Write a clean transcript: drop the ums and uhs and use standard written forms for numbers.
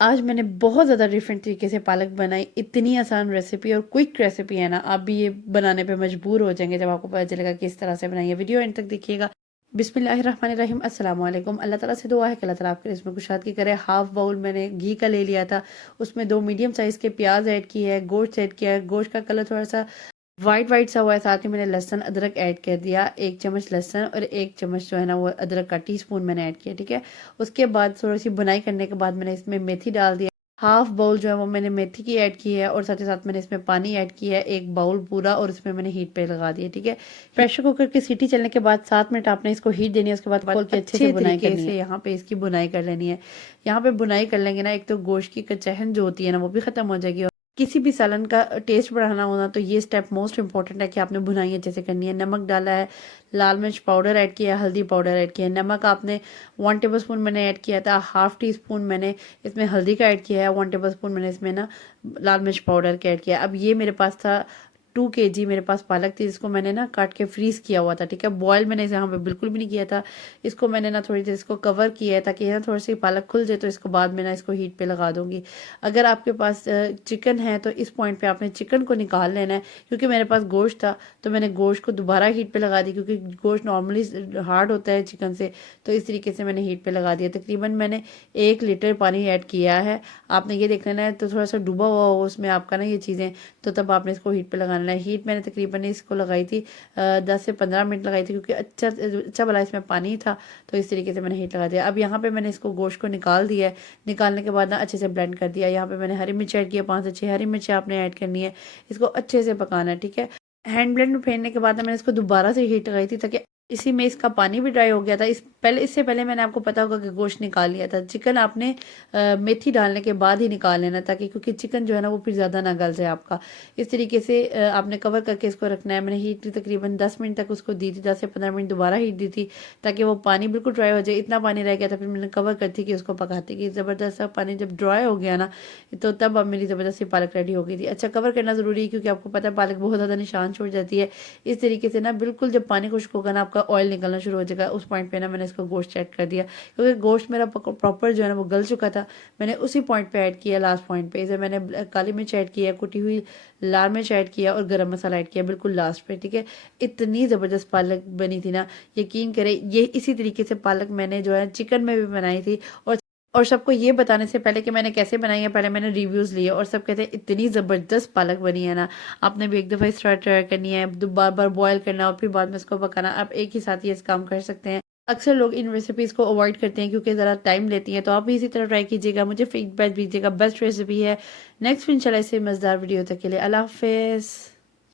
आज मैंने बहुत ज़्यादा डिफरेंट तरीके से पालक बनाई। इतनी आसान रेसिपी और क्विक रेसिपी है ना, आप भी ये बनाने पे मजबूर हो जाएंगे जब आपको पता चलेगा किस तरह से बनाई है। वीडियो एंड तक देखिएगा। बिस्मिल्लाहिर्रहमानिर्रहीम, अस्सलाम वालेकुम। अल्लाह ताला से दुआ है कि अल्लाह ताला आपके इसमें कुशाद की करे। हाफ बाउल मैंने घी का ले लिया था, उसमें 2 मीडियम साइज़ के प्याज ऐड किए है, गोश्त ऐड किया है। गोश्त का कलर थोड़ा सा वाइट वाइट सा हुआ है। साथ ही मैंने लहसुन अदरक ऐड कर दिया, 1 चम्मच लहसुन और 1 चम्मच जो है ना वो अदरक का टीस्पून मैंने ऐड किया, ठीक है। उसके बाद थोड़ी सी बुनाई करने के बाद मैंने इसमें मेथी डाल दिया। हाफ बाउल जो है वो मैंने मेथी की ऐड की है और साथ ही साथ मैंने इसमें पानी ऐड किया है 1 बाउल पूरा, और इसमें मैंने हीट पे लगा दिया, ठीक है। प्रेशर कुकर की सीटी चलने के बाद 7 मिनट आपने इसको हीट देनी है। उसके बाद खोल के अच्छे से बुनाई करनी है। यहाँ पे इसकी बुनाई कर लेनी है। यहाँ पे बुनाई कर लेंगे ना, एक तो गोश्त की कचहन जो होती है ना वो भी खत्म हो जाएगी। किसी भी सालन का टेस्ट बढ़ाना होना तो ये स्टेप मोस्ट इंपॉर्टेंट है कि आपने भुनाई अच्छे से करनी है। नमक डाला है, लाल मिर्च पाउडर ऐड किया है, हल्दी पाउडर ऐड किया है। नमक आपने 1 टेबलस्पून मैंने ऐड किया था, हाफ टी स्पून मैंने इसमें हल्दी का ऐड किया है, 1 टेबलस्पून मैंने इसमें ना लाल मिर्च पाउडर का ऐड किया है। अब ये मेरे पास था 2 केजी मेरे पास पालक थी, जिसको मैंने ना काट के फ्रीज किया हुआ था, ठीक है। बॉयल मैंने इसे यहाँ पे बिल्कुल भी नहीं किया था। इसको मैंने ना थोड़ी देर इसको कवर किया है ताकि ना थोड़ी सी पालक खुल जाए, तो इसको बाद में ना इसको हीट पे लगा दूंगी। अगर आपके पास चिकन है तो इस पॉइंट पे आपने चिकन को निकाल लेना है। क्योंकि मेरे पास गोश्त था तो मैंने गोश्त को दोबारा हीट पे लगा दी, क्योंकि गोश्त नॉर्मली हार्ड होता है चिकन से, तो इस तरीके से मैंने हीट पे लगा दिया। तकरीबन मैंने 1 लीटर पानी ऐड किया है। आपने ये देख लेना है तो थोड़ा सा डूबा हुआ हो उसमें आपका ना ये चीज़ें, तो तब आपने इसको हीट पे लगाना है। हीट मैंने तकरीबन इसको लगाई थी 10 से 15 मिनट लगाई थी, क्योंकि अच्छा भला इसमें पानी था, तो इस तरीके से मैंने हीट लगा दिया। अब यहाँ पे मैंने इसको गोश्त को निकाल दिया है। निकालने के बाद ना अच्छे से ब्लेंड कर दिया। यहाँ पे मैंने हरी मिर्च ऐड किया, 5 से 6 हरी मिर्च आपने ऐड करनी है। इसको अच्छे से पकाना है, ठीक है। हैंड ब्लेंड में फेरने के बाद मैंने इसको दोबारा से हीट लगाई थी, ताकि इसी में इसका पानी भी ड्राई हो गया था। इससे पहले मैंने आपको पता होगा कि गोश्त निकाल लिया था। चिकन आपने मेथी डालने के बाद ही निकाल लेना, ताकि क्योंकि चिकन जो है ना वो फिर ज़्यादा ना गल जाए आपका। इस तरीके से आपने कवर करके इसको रखना है। मैंने हीट तकरीबन 10 मिनट तक उसको दी थी, 10 से 15 मिनट दोबारा हीट दी थी, ताकि वो पानी बिल्कुल ड्राई हो जाए। इतना पानी रह गया था, फिर मैंने कवर करती कि उसको पकाती कि ज़बरदस्त सा पानी जब ड्राई हो गया ना, तो तब अब मेरी ज़बरदस्ती पालक रेडी हो गई थी। अच्छा, कवर करना ज़रूरी है, क्योंकि आपको पता है पालक बहुत ज़्यादा निशान छोड़ जाती है। इस तरीके से ना बिल्कुल जब पानी खुश्क होगा ना, आपका ऑयल निकलना शुरू हो जाएगा, उस पॉइंट पे ना मैंने इसको गोश्त ऐड कर दिया। क्योंकि गोश्त मेरा प्रॉपर जो है ना वो गल चुका था, मैंने उसी पॉइंट पे ऐड किया, लास्ट पॉइंट पे। इसे मैंने काली मिर्च ऐड किया, कुटी हुई लाल मिर्च ऐड किया और गरम मसाला ऐड किया बिल्कुल लास्ट पे, ठीक है। इतनी ज़बरदस्त पालक बनी थी ना, यकीन करें। ये इसी तरीके से पालक मैंने जो है चिकन में भी बनाई थी, और सबको ये बताने से पहले कि मैंने कैसे बनाई है, पहले मैंने रिव्यूज़ लिए और सब कहते हैं इतनी ज़बरदस्त पालक बनी है ना। आपने भी एक दफ़ा इस तरह ट्राई करनी है, बार बार बॉयल करना और फिर बाद में इसको पकाना। आप एक ही साथ ये इस काम कर सकते हैं। अक्सर लोग इन रेसिपीज़ को अवॉइड करते हैं क्योंकि ज़रा टाइम लेती हैं, तो आप भी इसी तरह ट्राई कीजिएगा, मुझे फीडबैक दीजिएगा। बेस्ट रेसिपी है। नेक्स्ट इंशाल्लाह इससे मज़ेदार वीडियो तक के लिए अल्लाह हाफिज़।